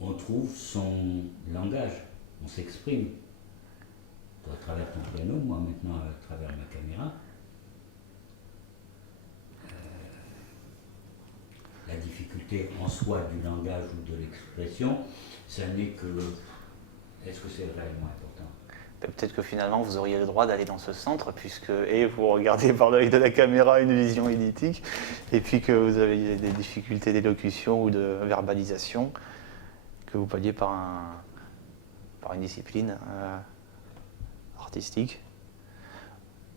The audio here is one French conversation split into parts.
on trouve son langage, on s'exprime. Toi, à travers ton piano, moi maintenant à travers ma caméra. La difficulté en soi du langage ou de l'expression, ça n'est que est-ce que c'est réellement important? Peut-être que finalement vous auriez le droit d'aller dans ce centre, puisque et vous regardez par l'œil de la caméra une vision édithique, et puis que vous avez des difficultés d'élocution ou de verbalisation que vous palliez par une discipline artistique.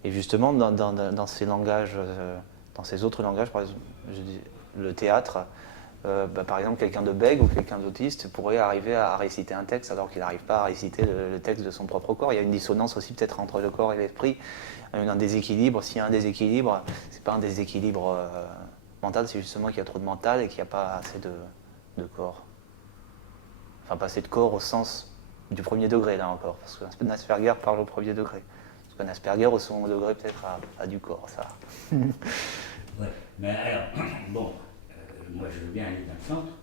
Et justement, dans ces langages, dans ces autres langages, par exemple, le théâtre, par exemple, quelqu'un de bègue ou quelqu'un d'autiste pourrait arriver à réciter un texte alors qu'il n'arrive pas à réciter le texte de son propre corps. Il y a une dissonance aussi peut-être entre le corps et l'esprit, un déséquilibre. S'il y a un déséquilibre, c'est pas un déséquilibre mental, c'est justement qu'il y a trop de mental et qu'il n'y a pas assez de corps. Enfin, pas assez de corps au sens du premier degré, là encore, parce qu'un Asperger parle au premier degré. Parce qu'un Asperger, au second degré, peut-être a du corps, ça. Ouais, mais alors, bon, moi je veux bien aller dans le centre,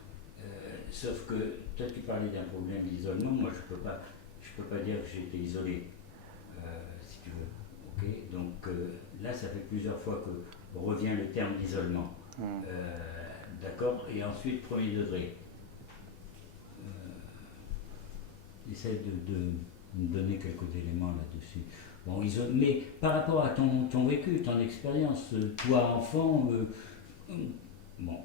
sauf que toi tu parlais d'un problème d'isolement, moi je peux pas dire que j'ai été isolé, si tu veux. Ok, donc là ça fait plusieurs fois que revient le terme d'isolement. D'accord, et ensuite premier degré. Essaie de me donner quelques éléments là-dessus. Bon, mais par rapport à ton vécu, ton expérience, toi enfant, bon,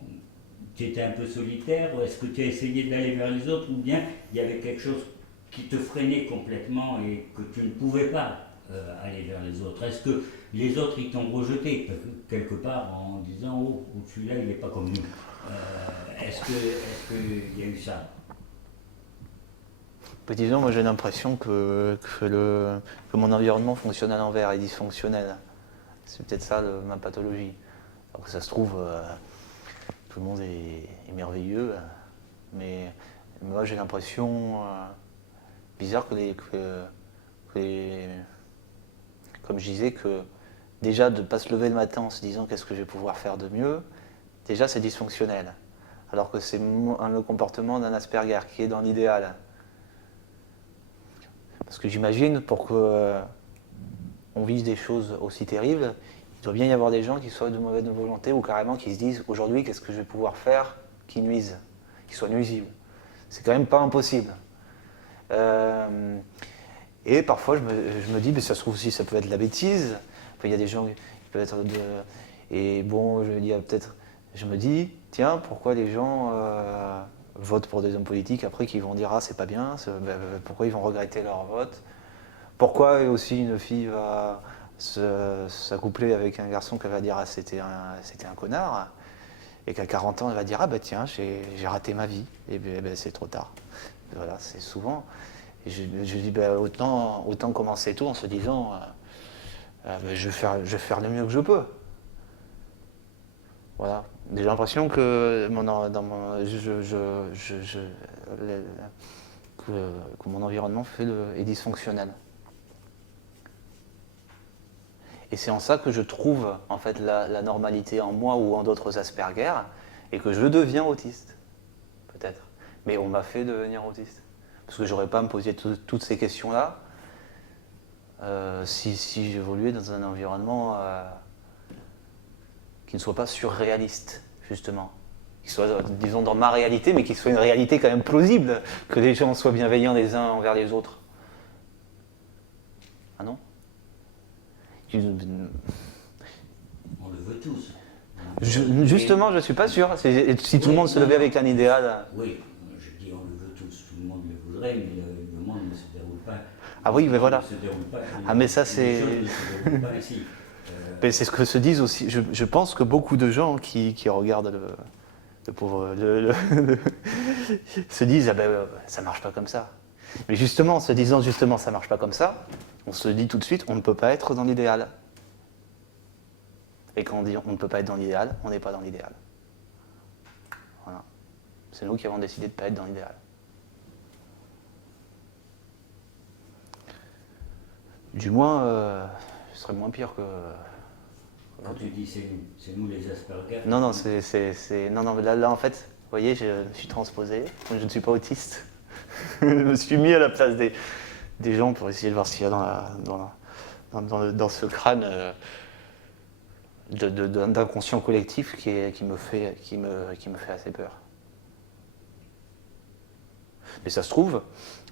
tu étais un peu solitaire, est-ce que tu as essayé d'aller vers les autres ou bien il y avait quelque chose qui te freinait complètement et que tu ne pouvais pas aller vers les autres? Est-ce que les autres ils t'ont rejeté quelque part en disant oh celui-là il n'est pas comme nous? Est-ce qu'il y a eu ça? Disons, moi j'ai l'impression que mon environnement fonctionne à l'envers et dysfonctionnel. C'est peut-être ça ma pathologie. Alors que ça se trouve, tout le monde est merveilleux, mais moi j'ai l'impression bizarre comme je disais, que déjà de ne pas se lever le matin en se disant qu'est-ce que je vais pouvoir faire de mieux, déjà c'est dysfonctionnel. Alors que c'est le comportement d'un Asperger qui est dans l'idéal. Parce que j'imagine, pour qu'on vise des choses aussi terribles, il doit bien y avoir des gens qui soient de mauvaise volonté ou carrément qui se disent aujourd'hui qu'est-ce que je vais pouvoir faire qui nuise, qui soit nuisible. C'est quand même pas impossible. Et parfois je me dis, mais ça se trouve aussi ça peut être de la bêtise. Enfin, il y a des gens qui peuvent être de... Et bon, je me dis, tiens, pourquoi les gens votent pour des hommes politiques après qu'ils vont dire ah c'est pas bien, pourquoi ils vont regretter leur vote? Pourquoi aussi une fille va s'accoupler avec un garçon qu'elle va dire ah c'était un connard, et qu'à 40 ans elle va dire ah bah tiens j'ai raté ma vie, et ben, c'est trop tard. Voilà, c'est souvent. Et je dis ben, autant commencer tôt en se disant ben, je vais faire le mieux que je peux. Voilà. J'ai l'impression que que mon environnement est dysfonctionnel. Et c'est en ça que je trouve en fait la normalité en moi ou en d'autres Asperger, et que je deviens autiste, peut-être. Mais on m'a fait devenir autiste. Parce que j'aurais pas à me poser toutes ces questions-là si j'évoluais dans un environnement qui ne soit pas surréaliste, justement. Qui soit, disons, dans ma réalité, mais qui soit une réalité quand même plausible, que les gens soient bienveillants les uns envers les autres. Ah non? On le veut tous. Justement, je ne suis pas sûr. Si tout le monde se levait avec un idéal. Oui, je dis on le veut tous, tout le monde le voudrait, mais le monde ne se déroule pas. Ah oui, mais voilà. Ne se déroule pas, ah mais ça c'est. Les choses ne se déroulent pas ainsi. Mais c'est ce que se disent aussi. Je pense que beaucoup de gens qui regardent le pauvre se disent ah ben ça marche pas comme ça. Mais justement, en se disant justement ça marche pas comme ça, on se dit tout de suite on ne peut pas être dans l'idéal. Et quand on dit on ne peut pas être dans l'idéal, on n'est pas dans l'idéal. Voilà. C'est nous qui avons décidé de ne pas être dans l'idéal. Du moins, ce serait moins pire que... Quand tu dis c'est nous les Asperger. Non, non, non, là en fait, voyez, je suis transposé, je ne suis pas autiste. Je me suis mis à la place des gens pour essayer de voir ce qu'il y a dans ce crâne d'inconscient collectif qui me fait assez peur. Mais ça se trouve,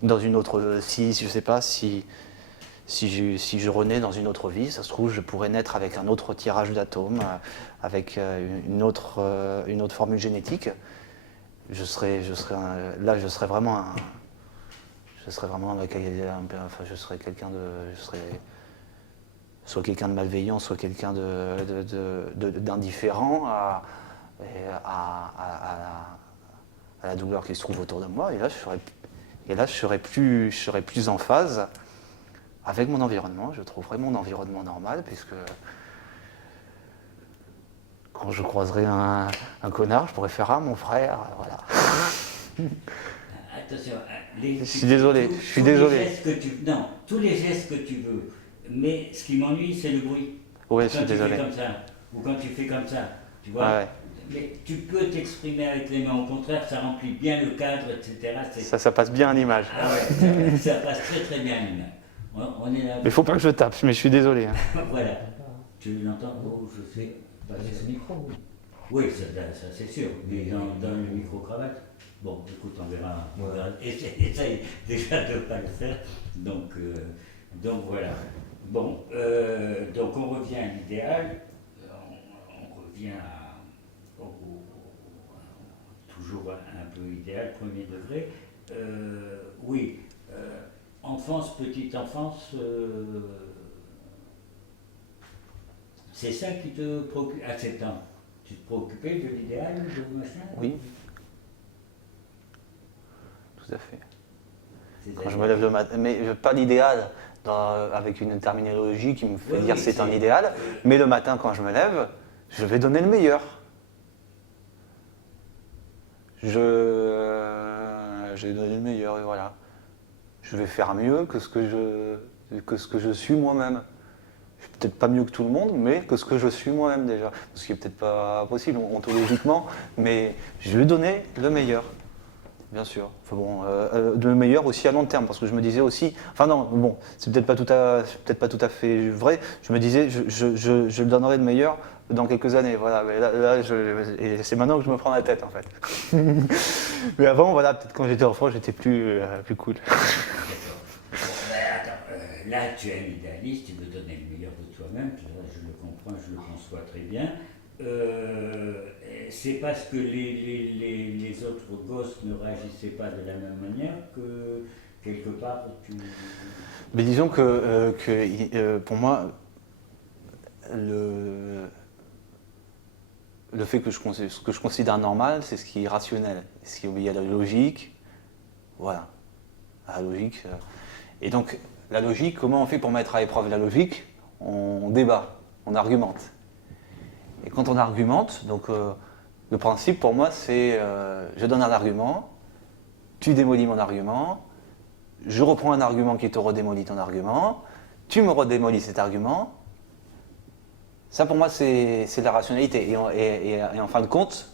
dans une autre, si je sais pas, si je renais dans une autre vie, ça se trouve, je pourrais naître avec un autre tirage d'atomes, avec une autre formule génétique. Je serais vraiment soit quelqu'un de malveillant, soit quelqu'un d'indifférent à la douleur qui se trouve autour de moi. Et là, je serais plus en phase avec mon environnement. Je trouverais mon environnement normal, puisque quand je croiserai un connard, je pourrais faire « Ah, mon frère », voilà. Attention, Je suis désolé. Tous les gestes que tu veux. Mais ce qui m'ennuie, c'est le bruit. Oui, je suis désolé. Quand tu fais comme ça, ou quand tu fais comme ça, tu vois. Ah ouais. Mais tu peux t'exprimer avec les mains. Au contraire, ça remplit bien le cadre, etc. Ça passe bien à l'image. Ah ouais, ça passe très très bien à l'image. On est là. Mais il faut pas que je tape, mais je suis désolé. Voilà. Tu l'entends? Oh, je sais. C'est ce micro, oui. Oui, ça c'est sûr. Mais dans le micro-cravate. Bon, écoute, on verra. Essaye déjà de ne pas le faire. Donc voilà. Bon, donc on revient à l'idéal. On revient toujours un peu idéal, premier degré. Oui, enfance, petite enfance, c'est ça qui te préoccupe à 7 ans. Tu te préoccupais de l'idéal, de machin? Oui. Tout à fait. Quand je me lève le matin, mais pas l'idéal avec une terminologie qui me fait dire c'est un idéal, mais le matin quand je me lève, je vais donner le meilleur. Je vais donner le meilleur et voilà. Je vais faire mieux que ce que je suis moi-même. Je suis peut-être pas mieux que tout le monde, mais que ce que je suis moi-même déjà. Ce qui est peut-être pas possible ontologiquement, mais je vais donner le meilleur. Bien sûr. Enfin bon, le meilleur aussi à long terme, parce que je me disais aussi, enfin non, bon, c'est peut-être pas tout à fait vrai. Je me disais, je donnerai le meilleur dans quelques années, voilà. Mais là et c'est maintenant que je me prends la tête en fait. Mais avant, voilà, peut-être quand j'étais enfant, j'étais plus cool. D'accord. Bon, attends, là tu es un idéaliste, tu veux donner le meilleur de toi-même, je le comprends, je le conçois très bien. C'est parce que les autres gosses ne réagissaient pas de la même manière que quelque part tu... Mais disons que pour moi, le fait que ce que je considère normal, c'est ce qui est rationnel, ce qui obéit à la logique, voilà, à la logique. Et donc, la logique, comment on fait pour mettre à l'épreuve la logique? On débat, on argumente. Et quand on argumente, donc le principe pour moi c'est je donne un argument, tu démolis mon argument, je reprends un argument qui te redémolit ton argument, tu me redémolis cet argument. Ça pour moi c'est de la rationalité. Et en fin de compte,